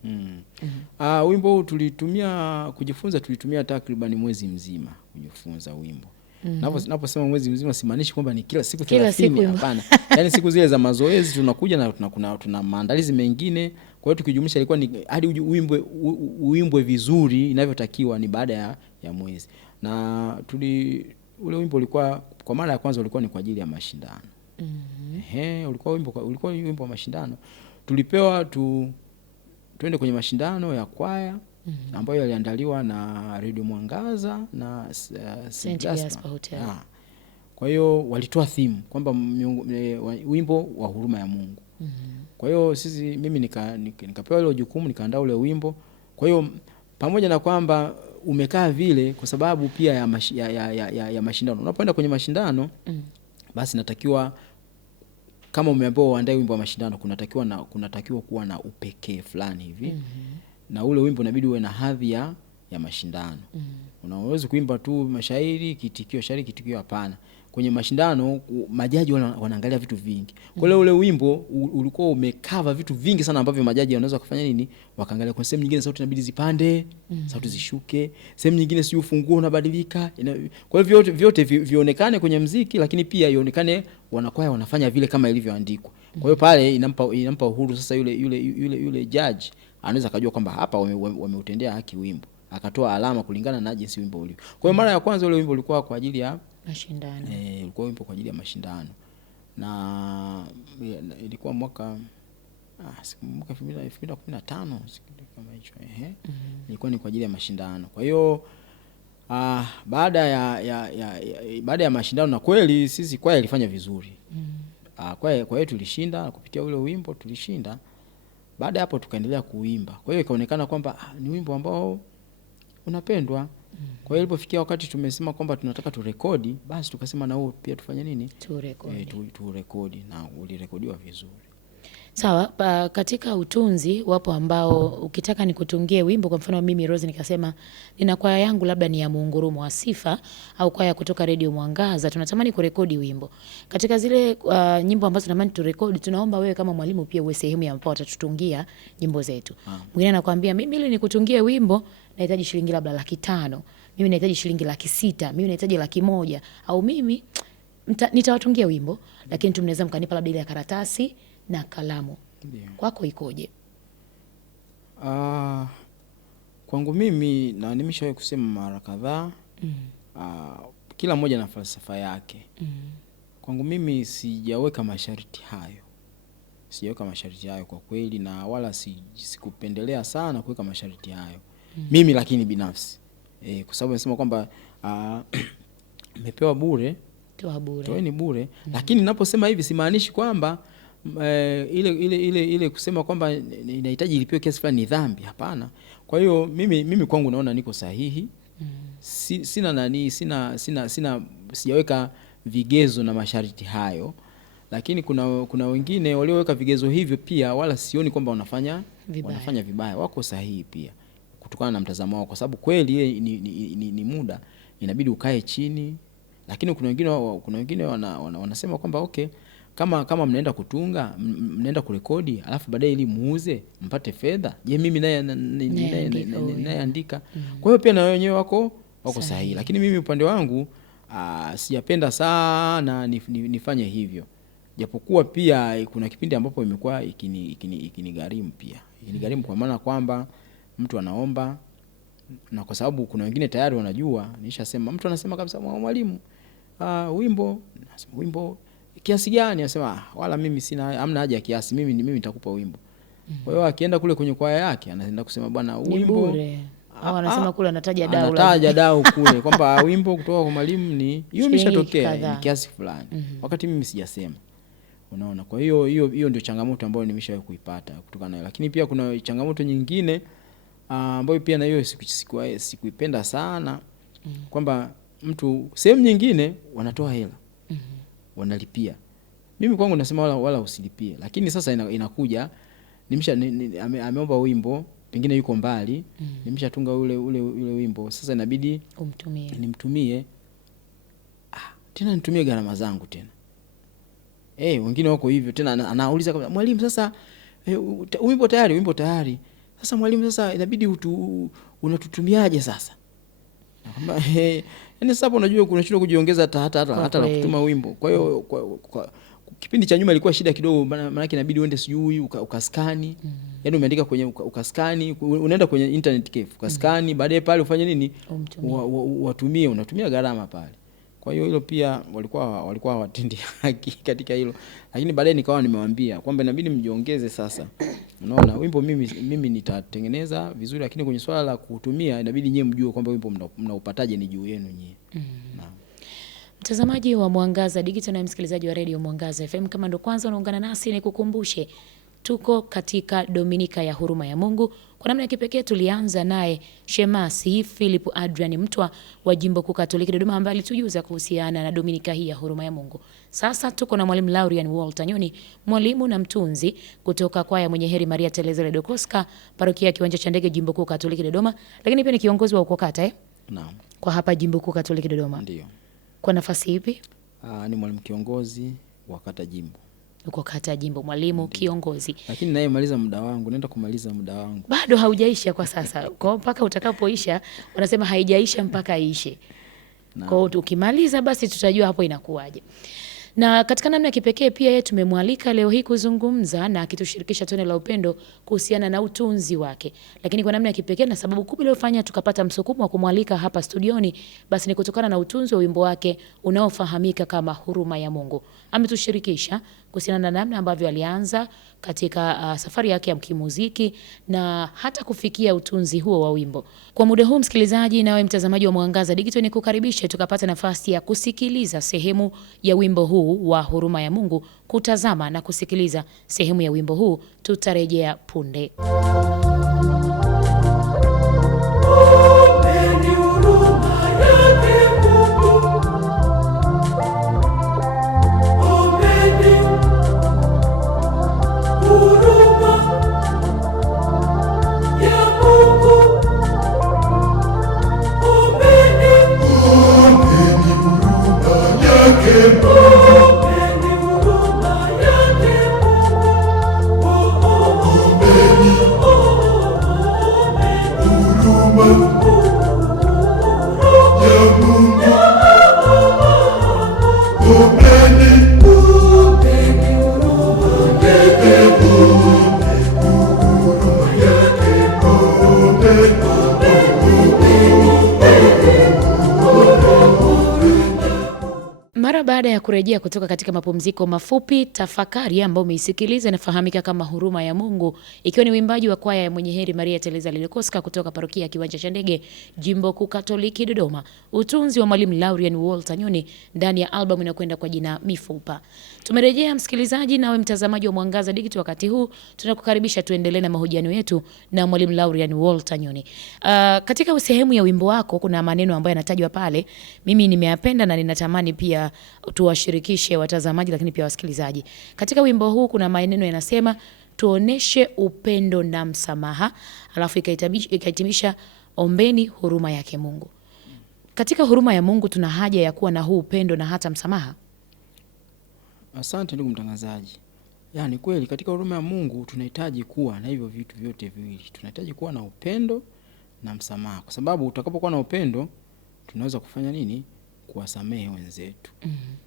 Wimbo huu tulitumia takriban mwezi mzima kujifunza wimbo. Naposema mwezi mzima simaanishi kwamba ni kila siku 30, hapana. Yaani siku zile za mazoezi tunakuja na tuna maandalizi mengine. Kwa hiyo tukijumlisha ilikuwa ni hadi uimbwe vizuri inavyotakiwa ni baada ya mwezi. Na ule wimbo ulikuwa kwa mara ya kwanza ulikuwa ni kwa ajili ya mashindano. Ulikuwa wimbo wa mashindano. Tulipewa tuende kwenye mashindano ya kwaya ambayo yaliandaliwa na Radio Mwangaza na St. Gaspar Hotel. Kwa hiyo walitoa theme kwamba wimbo wa huruma ya Mungu. Kwa hiyo mimi nikapewa ile jukumu, nikaandaa ule wimbo. Kwa hiyo pamoja na kwamba umekaa vile kwa sababu pia ya mashindano. Unapoenda kwenye mashindano basi natakiwa kama umeambiwa uandae wimbo wa mashindano kunatakiwa kuwa na upekee fulani hivi. Na ule wimbo inabidi uwe na hadhi ya mashindano. Unaweza kuimba tu mashairi, kitikio, hapana. Kwenye mashindano majaji wanaangalia vitu vingi. Kwa hiyo ule wimbo ulikuwa umekava vitu vingi sana ambavyo majaji wanaweza kufanya nini? Wakaangalia. Kwa sehemu nyingine sauti inabidi zipande, sauti zishuke. Sehemu nyingine si ufunguo unabadilika. Kwa hiyo vyote vionekane kwenye muziki, lakini pia ionekane wanakwaya wanafanya vile kama ilivyoandikwa. Kwa hiyo pale inampa uhuru sasa yule judge anaweza kujua kwamba hapa wameutendea haki wimbo. Akatoa alama kulingana na jinsi wimbo ulivyo. Kwa hiyo mara ya kwanza ule wimbo ulikuwa kwa ajili ya mashindano. Ulikuwa wimbo kwa ajili ya mashindano. Na ilikuwa mwaka 2015 kama hicho. Ilikuwa ni kwa ajili ya mashindano. Kwa hiyo baada ya mashindano na kweli sisi kwaya ilifanya vizuri. Kwa hiyo tulishinda kupitia ule wimbo tulishinda. Baada hapo tukaendelea kuimba. Kwa hiyo ikaonekana kwamba ni wimbo ambao unapendwa. Kwa hiyo ilipofikia wakati tumesema kwamba tunataka turekodi, basi tukasema na huo pia tufanye nini? Turekodi na ulirekodiwa vizuri. Sawa, katika utunzi wapo ambao ukitaka nikutungie wimbo, kwa mfano mimi Rose nikasema nina kwaya yangu labda ni ya Muungurumo wa Sifa au kwaya kutoka Radio Mwangaza, tunatamani kurekodi wimbo. Katika zile nyimbo ambazo tunatamani turekodi, tunaomba wewe kama mwalimu pia uwe sehemu ya ambao watatutungia nyimbo zetu. Mwingine anakuambia mimi ili nikutungie wimbo nahitaji shilingi labda 500, mimi nahitaji shilingi 600, mimi nahitaji 100, au mimi nitawatungia wimbo lakini mnaweza mkanipa labda ile ya karatasi na kalamu. Kwako ikoje? Kwangu mimi na nimeshawahi kusema mara kadhaa, kila mmoja na falsafa yake. Kwangu mimi sijaweka masharti hayo kwa kweli, na wala sikupendelea sana kuweka masharti hayo. Mimi lakini binafsi kwa sababu nasema kwamba mmepewa bure, toeni bure. Lakini ninaposema hivi simaanishi kwamba ile kusema kwamba inahitaji ilipiwe kiasi fulani ni dhambi, hapana. Kwa hiyo mimi kwangu naona niko sahihi. Sijaweka vigezo na masharti hayo. Lakini kuna wengine walioweka vigezo hivyo pia wala sioni kwamba wanafanya vibaya. Wako sahihi pia kutokana na mtazamo wao, kwa sababu kweli ni muda inabidi ukae chini. Lakini kuna wengine wanasema kwamba okay, kama mnaenda kutunga, mnaenda kurekodi, alafu baadaye ili muuze mpate fedha, je, mimi naye andika. Kwa hiyo pia na wenyewe wako sahihi. Lakini mimi upande wangu sijapenda sana nifanye hivyo. Japokuwa pia kuna kipindi ambapo imekuwa ikinigharimu pia. Ikinigharimu kwa maana kwamba mtu anaomba, na kwa sababu kuna wengine tayari wanajua, nishasema mtu anasema kabisa mwalimu, wimbo kiasi gani? Anasema wala mimi hamna haja ya kiasi, mimi nitakupa wimbo. Kwa hiyo akienda kule kwenye kwaya yake anaenda kusema bwana wimbo au anasema kule anataja dau kule kwamba wimbo kutoka kwa mwalimu ni hiyo imeshatokea ni kiasi fulani. Wakati mimi sijasema. Unaona, kwa hiyo ndio changamoto ambayo nimeshawahi kuipata kutokana nayo. Lakini pia kuna changamoto nyingine ambayo pia na hiyo sikuipenda sana, kwamba mtu sehemu nyingine wanatoa hela, wanalipia. Mimi kwangu nasema wala usilipie. Lakini sasa inakuja ameomba wimbo, pengine yuko mbali, nimeshatunga ule wimbo, sasa inabidi nimtumie. tena nitumie gharama zangu tena. Wengine wako hivyo tena, anauliza kama mwalimu sasa wimbo tayari. Sasa mwalimu, sasa inabidi unatutumiaje sasa? Na kama yani sasa unajua kuna shida kujiongeza hata la kutuma wimbo. Kwa hiyo kwa kipindi cha nyuma ilikuwa shida kidogo, maana yake inabidi uende sijui ukaskani. Yaani umeandika kwenye ukaskani, unaenda kwenye internet cafe ukaskani, baadaye pale ufanye nini? Watumie, unatumia gharama pale. Kwa hiyo hilo pia walikuwa hawatendi haki katika hilo. Lakini baadaye nikawa nimewaambia kwamba inabidi mjiongeze sasa. Unaona, wimbo mimi nitatengeneza vizuri, lakini kwenye swala la kutumia inabidi nyewe mjue kwamba wimbo mnaupataje ni juu yenu nyewe. Mtazamaji wa Mwangaza Digital na msikilizaji wa Radio Mwangaza FM, kama ndo kwanza unaungana nasi, nikukumbushe tuko katika Dominika ya Huruma ya Mungu. Kwa namna ya kipekee tulianza naye Shemasi Philip Adrian Mtwa wa Jimbo Kuu Katoliki Dodoma, ambaye alitujuza kuhusiana na Dominika hii ya Huruma ya Mungu. Sasa tuko na Mwalimu Laurian Walter Nyoni, mwalimu na mtunzi kutoka kwaya Mwenye Heri Maria Teresa Ledokoska, parokia ya Kiwanja cha Ndege, Jimbo Kuu Katoliki Dodoma, lakini pia ni kiongozi wa ukokata Naam. Kwa hapa Jimbo Kuu Katoliki Dodoma. Ndio. Kwa nafasi ipi? Ni mwalimu kiongozi wa kata Jimbo. Uko kata Jimbo, mwalimu kiongozi. Lakini naye maliza muda wangu, naenda kumaliza muda wangu. Bado haujaisha kwa sasa. Kwa mpaka utakapoisha, wanasema haijaisha mpaka ishe. Kwa hiyo ukimaliza basi tutajua hapo inakuwaje. Na katika namna ya kipekee pia yeye tumemwalika leo hii kuzungumza na akitushirikisha tone la upendo kuhusiana na utunzi wake. Lakini kwa namna ya kipekee, na sababu kubwa iliyofanya tukapata msukumo wa kumwalika hapa studioni, basi ni kutokana na utunzi wa wimbo wake unaofahamika kama Huruma ya Mungu. Ametushirikisha kuhusiana na namna ambavyo alianza katika safari yake ya kimuziki na hata kufikia utunzi huo wa wimbo. Kwa muda huu, msikilizaji na wewe mtazamaji wa Mwangaza Digital, ni kukaribisha tukapata nafasi ya kusikiliza sehemu ya wimbo huu wa Huruma ya Mungu. Kutazama na kusikiliza sehemu ya wimbo huu tutarejea punde. Mara baada ya kurejea kutoka katika mapumziko mafupi, tafakari ambayo umeisikiliza inafahamika kama Huruma ya Mungu, ikiwa ni uimbaji wa kwaya ya Mwenye Heri Maria Teresa Ledokoska kutoka parokia ya Kiwanja cha Ndege, Jimbo Kuu Katoliki Dodoma. Utunzi wa Mwalimu Laurian Walter Nyoni ndani ya albamu inakwenda kwa jina Mifupa. Tumerejea msikilizaji na wewe mtazamaji wa Mwangaza Digital. Wakati huu tunakukaribisha tuendelee na mahojiano yetu na Mwalimu Laurian Walter Nyoni. Katika sehemu ya wimbo wako kuna maneno ambayo yanatajwa pale. Mimi nimeyapenda na ninatamani pia tuwashirikishe watazamaji lakini pia wasikilizaji. Katika wimbo huu kuna maneno yanasema tuoneshe upendo na msamaha, alafu ikahitimisha ombeni huruma yake Mungu. Katika huruma ya Mungu tuna haja ya kuwa na huu upendo na hata msamaha. Asante ndugu mtangazaji. Yaani kweli katika huruma ya Mungu tunahitaji kuwa na hivyo vitu vyote viwili. Tunahitaji kuwa na upendo na msamaha. Kwa sababu utakapokuwa na upendo tunaweza kufanya nini? Kuwasamehe wenzetu.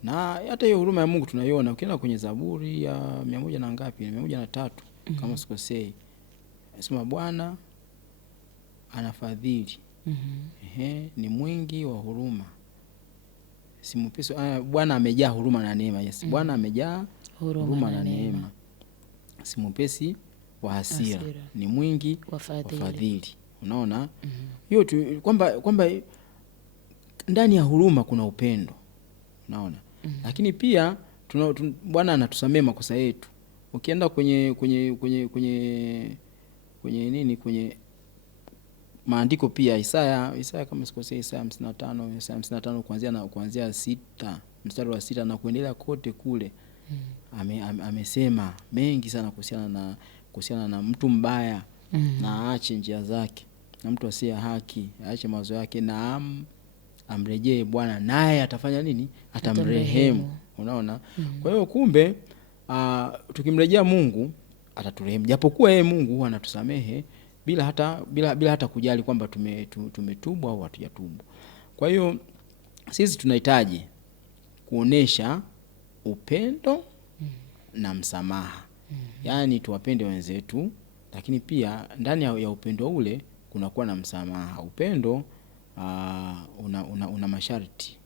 Na hata hiyo huruma ya Mungu tunaiona ukienda kwenye Zaburi ya 100 na ngapi? 103 kama sikosei. Anasema Bwana anafadhili. Ni mwingi wa huruma. Simupesi Bwana amejaa huruma na neema. Yes, Bwana amejaa huruma na neema. Simupesi wa hasira. Ni mwingi wa fadhili. Unaona? Hiyo kwamba ndani ya huruma kuna upendo. Unaona? Lakini pia Bwana anatusamehe makosa yetu. Ukienda kwenye kwenye maandiko pia Isaya kama sikosei Isaya 55 kuanzia 6 mstari wa 6 na kuendelea kote kule. Amesema mengi sana kuhusiana na mtu mbaya na aache njia zake, na mtu asiye haki aache mawazo yake, na amrejee Bwana naye atafanya nini? Atamrehemu. Unaona? Kwa hiyo kumbe tukimrejea Mungu ataturehemu, japokuwa yeye Mungu huwa anatusamehe bila hata kujali kwamba tumetubu au hatujatubu. Kwa hiyo sisi tunahitaji kuonesha upendo na msamaha. Yaani tuwapende wenzetu, lakini pia ndani ya upendo ule kunakuwa na msamaha. Upendo una masharti.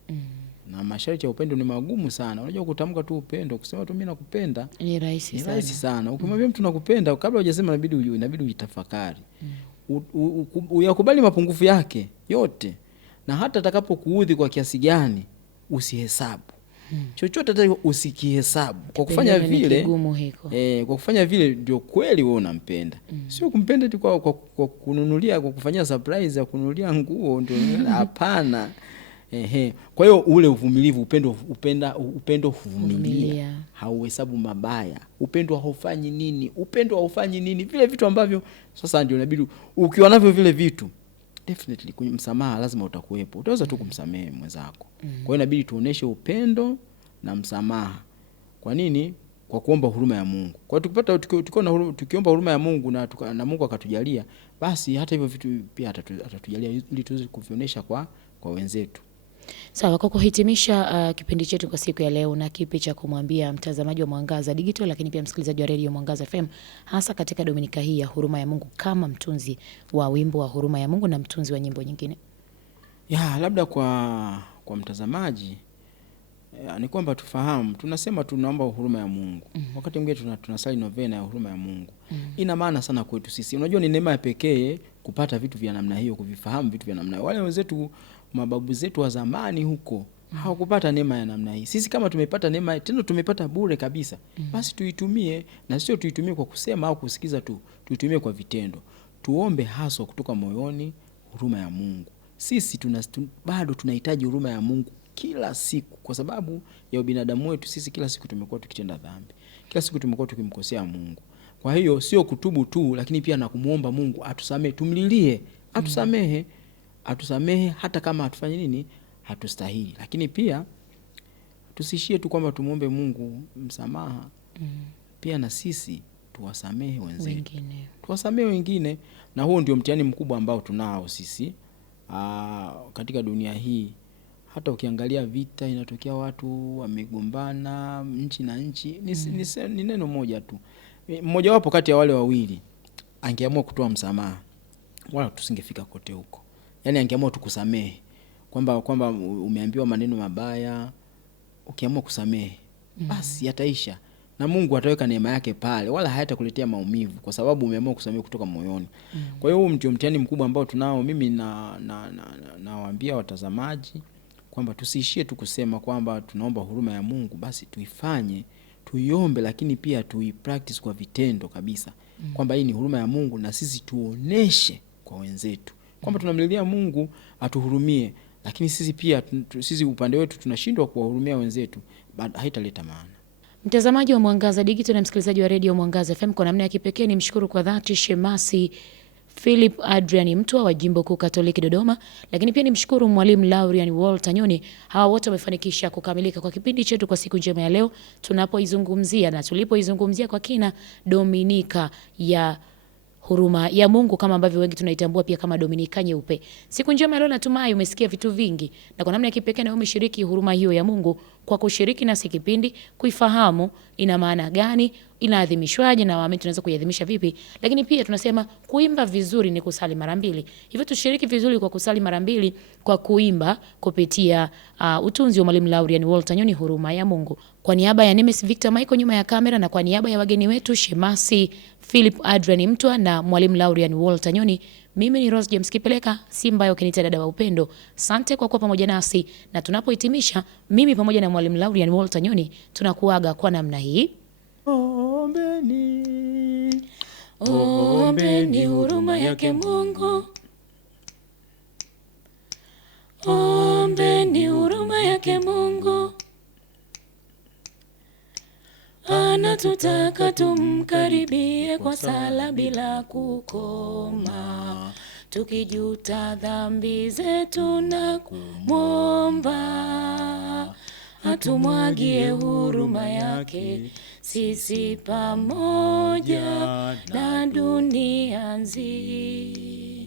Na masharti ya upendo ni magumu sana. Unajua kutamka tu upendo, kusema tu mimi nakupenda ni rahisi sana. Ukimwambia mtu nakupenda, kabla hujasema inabidi uitafakari. Uyakubali mapungufu yake yote, na hata atakapokuudhi kwa kiasi gani usihesabu. Chochote hata usikihesabu. Kwa kufanya vile kwa kufanya vile ndio kweli wewe unampenda. Sio kumpenda tu kwa kununulia, kwa kufanyia surprise ya kununulia nguo ndio. Hapana. Kwa hiyo ule uvumilivu, upendo huvumilia, hauhesabu mabaya. Upendo haufanyi nini, vile vitu ambavyo sasa ndio inabidi ukiwa navyo vile vitu, definitely kwenye msamaha lazima utakuwepo. Utaweza tu kumsamehe mwenzako. Kwa hiyo inabidi tuoneshe upendo na msamaha. Kwa nini? Kwa kuomba huruma ya Mungu. Kwa hiyo tukiomba huruma ya Mungu na Mungu akatujalia, basi hata hivyo vitu pia atatujalia ili tuweze kuvionesha kwa wenzetu. Sawa, kwa kuhitimisha kipindi chetu kwa siku ya leo, na kipi cha kumwambia mtazamaji wa Mwangaza Digital, lakini pia msikilizaji wa Radio Mwangaza FM, hasa katika Dominika hii ya huruma ya Mungu, kama mtunzi wa wimbo wa huruma ya Mungu na mtunzi wa nyimbo nyingine? Labda kwa mtazamaji ni kwamba tufahamu, tunasema tunaomba huruma ya Mungu. Wakati mwingine tunasali novena ya huruma ya Mungu. Ina maana sana kwetu sisi. Unajua ni neema ya pekee kupata vitu vya namna hiyo, kuvifahamu vitu vya namna hiyo. Wale wenzetu, mababu zetu wa zamani huko, hawakupata neema ya namna hii. Sisi kama tumepata neema, tena tumepata bure kabisa, basi tuitumie, na sio tuitumie kwa kusema au kusikiza tu, tuitumie kwa vitendo. Tuombe haswa kutoka moyoni huruma ya Mungu. Sisi bado tunahitaji huruma ya Mungu kila siku, kwa sababu ya ubinadamu wetu. Sisi kila siku tumekuwa tukitenda dhambi, kila siku tumekuwa tukimkosea Mungu. Kwa hiyo sio kutubu tu, lakini pia na kumuomba Mungu atusamehe, tumlilie atusamehe hata kama hatufanye nini, hatustahili. Lakini pia tusishie tu kwamba tumuombe Mungu msamaha, pia na sisi tuwasamehe wengine. Na huo ndio mtihani mkubwa ambao tunao sisi katika dunia hii. Hata ukiangalia vita inatokea, watu wamegombana nchi na nchi, ni neno moja tu. Mmoja wapo kati ya wale wawili angeamua kutoa msamaha, wala tusingefika kote huko. Yaani angeamua tu kusamehe, kwamba umeambiwa maneno mabaya, ukiamua kusamehe basi yataisha, na Mungu ataweka neema yake pale, wala hayatakuletea maumivu, kwa sababu umeamua kusamehe kutoka moyoni. Kwa hiyo ndio mtihani mkubwa ambao tunao. Mimi nawaambia watazamaji kwamba tusiishie tu kusema kwamba tunaomba huruma ya Mungu, basi tuifanye, tuiombe, lakini pia tuipractice kwa vitendo kabisa, kwamba hii ni huruma ya Mungu, na sisi tuoneshe kwa wenzetu kwamba tunamlilia Mungu atuhurumie. Lakini sisi pia sisi upande wetu tunashindwa kuwahurumia wenzetu, haitaleta maana. Mtazamaji wa Mwangaza Digital na msikilizaji wa Radio Mwangaza FM, kwa namna ya kipekee ni mshukuru kwa dhati Shemasi Philip Adrian Mtwa wa Jimbo Kuu Katoliki Dodoma, lakini pia nimshukuru Mwalimu Laurian Walter Nyoni. Hawa wote wamefanikisha kukamilika kwa kipindi chetu kwa siku njema ya leo, tunapoizungumzia na tulipoizungumzia kwa kina Dominika ya huruma ya Mungu, kama ambavyo wengi tunaitambua pia kama Dominika Nyeupe. Siku njema leo, natumai umesikia vitu vingi, na kwa namna ya kipekee na umeshiriki huruma hiyo ya Mungu kwa kushiriki nasi kipindi, kuifahamu ina maana gani, inaadhimishwaje, na waamini tunaweza kuiadhimisha vipi. Lakini pia tunasema kuimba vizuri ni kusali mara mbili. Hivyo tushiriki vizuri kwa kusali mara mbili, kwa kuimba kupitia utunzi wa Mwalimu Laurian Walter Nyoni, huruma ya Mungu. Kwa niaba ya Nemes Victor Michael nyuma ya kamera, na kwa niaba ya wageni wetu Shemasi Philip Adrian Mtwa na Mwalimu Laurian Walter Nyoni, mimi ni Rose James Kipeleka, Simba ukinita dada wa upendo. Asante kwa kuwa pamoja nasi, na tunapohitimisha, mimi pamoja na Mwalimu Laurian Walter Nyoni tunakuaga kwa namna hii. Ombeni huruma yake Mungu, ombeni huruma yake Mungu, anatutaka tumkaribie kwa sala bila kukoma. tukijuta dhambi zetu na kumwomba atumwagie huruma yake, sisi pamoja na dunia nzima.